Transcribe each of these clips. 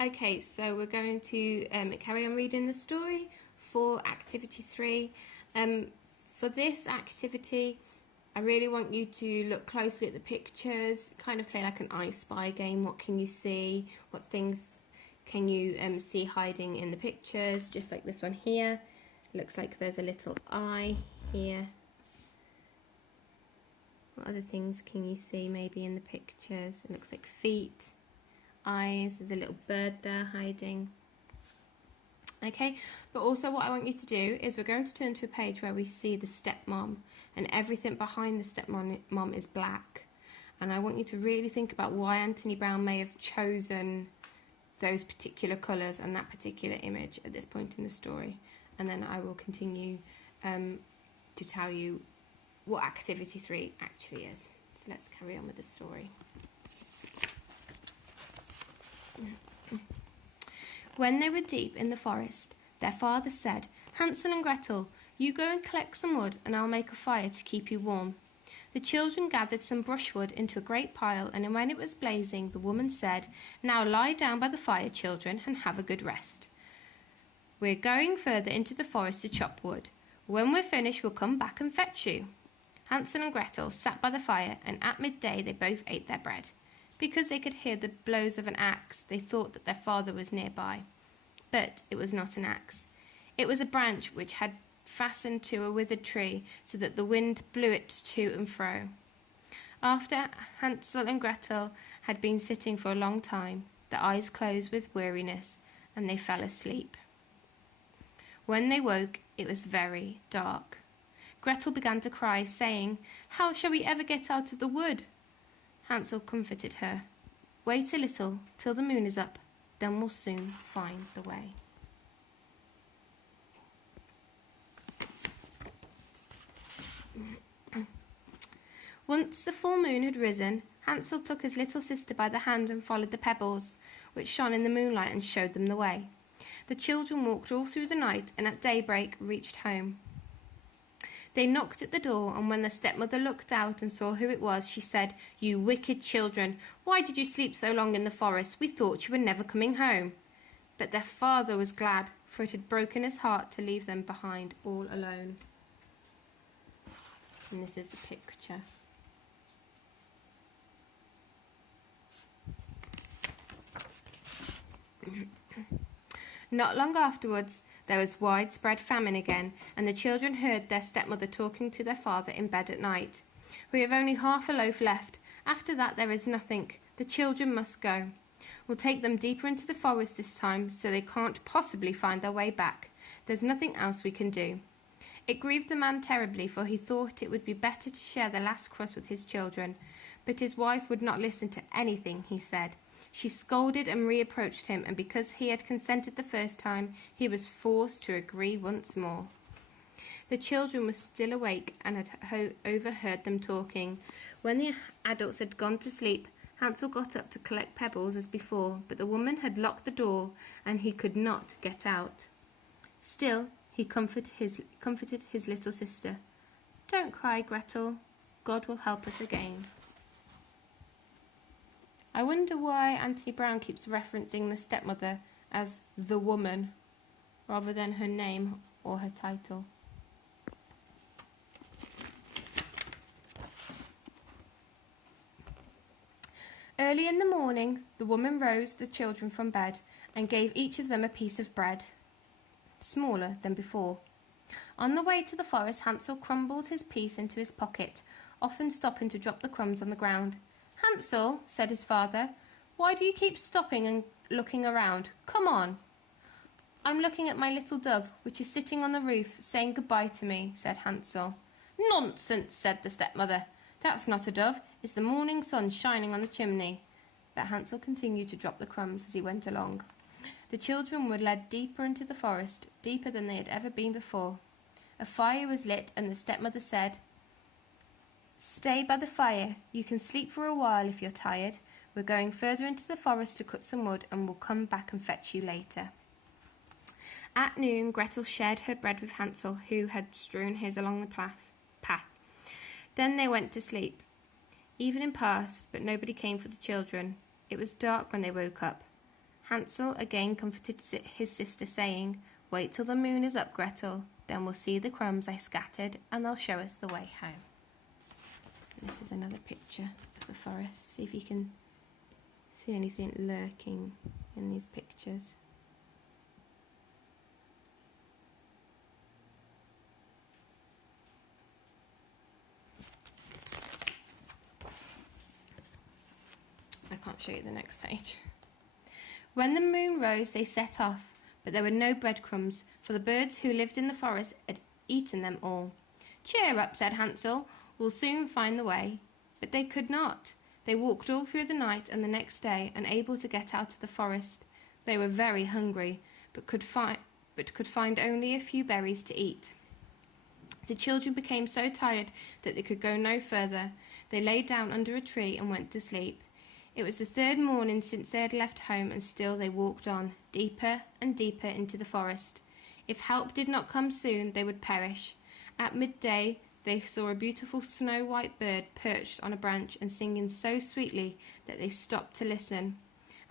Okay, so we're going to carry on reading the story for activity 3. For this activity, I really want you to look closely at the pictures, kind of play like an I Spy game. What can you see? What things can you see hiding in the pictures? Just like this one here. It looks like there's a little eye here. What other things can you see maybe in the pictures? It looks like feet, eyes, there's a little bird there hiding. Okay, but also what I want you to do is we're going to turn to a page where we see the stepmom, and everything behind the stepmom is black. And I want you to really think about why Anthony Brown may have chosen those particular colours and that particular image at this point in the story. And then I will continue to tell you what activity 3 actually is. So let's carry on with the story. When they were deep in the forest, their father said, "Hansel and Gretel, you go and collect some wood and I'll make a fire to keep you warm." The children gathered some brushwood into a great pile, and when it was blazing, the woman said, "Now lie down by the fire, children, and have a good rest. We're going further into the forest to chop wood. When we're finished, we'll come back and fetch you." Hansel and Gretel sat by the fire, and at midday they both ate their bread. Because they could hear the blows of an axe, they thought that their father was nearby. But it was not an axe. It was a branch which had fastened to a withered tree, so that the wind blew it to and fro. After Hansel and Gretel had been sitting for a long time, their eyes closed with weariness, and they fell asleep. When they woke, it was very dark. Gretel began to cry, saying, "How shall we ever get out of the wood?" Hansel comforted her. "Wait a little till the moon is up, then we'll soon find the way." Once the full moon had risen, Hansel took his little sister by the hand and followed the pebbles, which shone in the moonlight, and showed them the way. The children walked all through the night, and at daybreak reached home. They knocked at the door, and when the stepmother looked out and saw who it was, she said, "You wicked children, why did you sleep so long in the forest? We thought you were never coming home." But their father was glad, for it had broken his heart to leave them behind all alone. And this is the picture. Not long afterwards, there was widespread famine again, and the children heard their stepmother talking to their father in bed at night. "We have only half a loaf left. After that there is nothing. The children must go. We'll take them deeper into the forest this time, so they can't possibly find their way back. There's nothing else we can do." It grieved the man terribly, for he thought it would be better to share the last crust with his children. But his wife would not listen to anything he said. She scolded and reproached him, and because he had consented the first time, he was forced to agree once more. The children were still awake and had overheard them talking. When the adults had gone to sleep, Hansel got up to collect pebbles as before, but the woman had locked the door, and he could not get out. Still, he comforted his little sister. "Don't cry, Gretel. God will help us again." I wonder why Anthony Brown keeps referencing the stepmother as the woman rather than her name or her title. Early in the morning, the woman rose the children from bed and gave each of them a piece of bread, smaller than before. On the way to the forest, Hansel crumbled his piece into his pocket, often stopping to drop the crumbs on the ground. "Hansel," said his father, "why do you keep stopping and looking around? Come on." "I'm looking at my little dove, which is sitting on the roof, saying goodbye to me," said Hansel. "Nonsense," said the stepmother. "That's not a dove, it's the morning sun shining on the chimney." But Hansel continued to drop the crumbs as he went along. The children were led deeper into the forest, deeper than they had ever been before. A fire was lit, and the stepmother said, "Stay by the fire. You can sleep for a while if you're tired. We're going further into the forest to cut some wood, and we'll come back and fetch you later." At noon, Gretel shared her bread with Hansel, who had strewn his along the path. Then they went to sleep. Evening passed, but nobody came for the children. It was dark when they woke up. Hansel again comforted his sister, saying, "Wait till the moon is up, Gretel. Then we'll see the crumbs I scattered, and they'll show us the way home." This is another picture of the forest. See if you can see anything lurking in these pictures. I can't show you the next page. When the moon rose, they set off, but there were no breadcrumbs, for the birds who lived in the forest had eaten them all. "Cheer up," said Hansel, "we'll soon find the way." But they could not. They walked all through the night and the next day, unable to get out of the forest. They were very hungry, but could find only a few berries to eat. The children became so tired that they could go no further. They lay down under a tree and went to sleep. It was the third morning since they had left home, and still they walked on, deeper and deeper into the forest. If help did not come soon, they would perish. At midday, they saw a beautiful snow-white bird perched on a branch and singing so sweetly that they stopped to listen.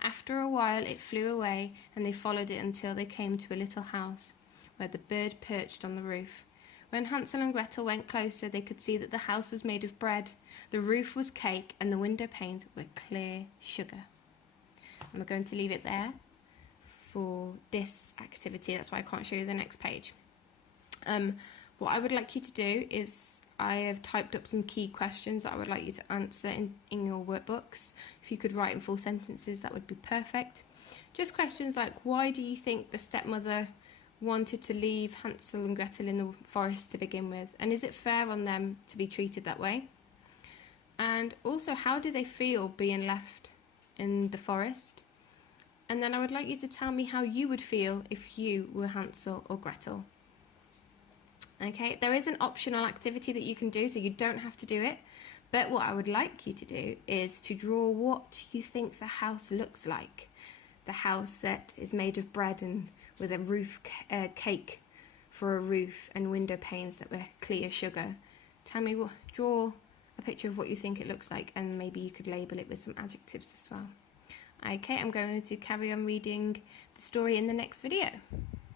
After a while it flew away, and they followed it until they came to a little house, where the bird perched on the roof. When Hansel and Gretel went closer, they could see that the house was made of bread, the roof was cake, and the window panes were clear sugar. And we're going to leave it there for this activity. That's why I can't show you the next page. What I would like you to do is, I have typed up some key questions that I would like you to answer in your workbooks. If you could write in full sentences, that would be perfect. Just questions like, why do you think the stepmother wanted to leave Hansel and Gretel in the forest to begin with? And is it fair on them to be treated that way? And also, how do they feel being left in the forest? And then I would like you to tell me how you would feel if you were Hansel or Gretel. Okay, there is an optional activity that you can do, so you don't have to do it. But what I would like you to do is to draw what you think the house looks like. The house that is made of bread and with a roof cake for a roof and window panes that were clear sugar. Tell me, draw a picture of what you think it looks like, and maybe you could label it with some adjectives as well. Okay, I'm going to carry on reading the story in the next video.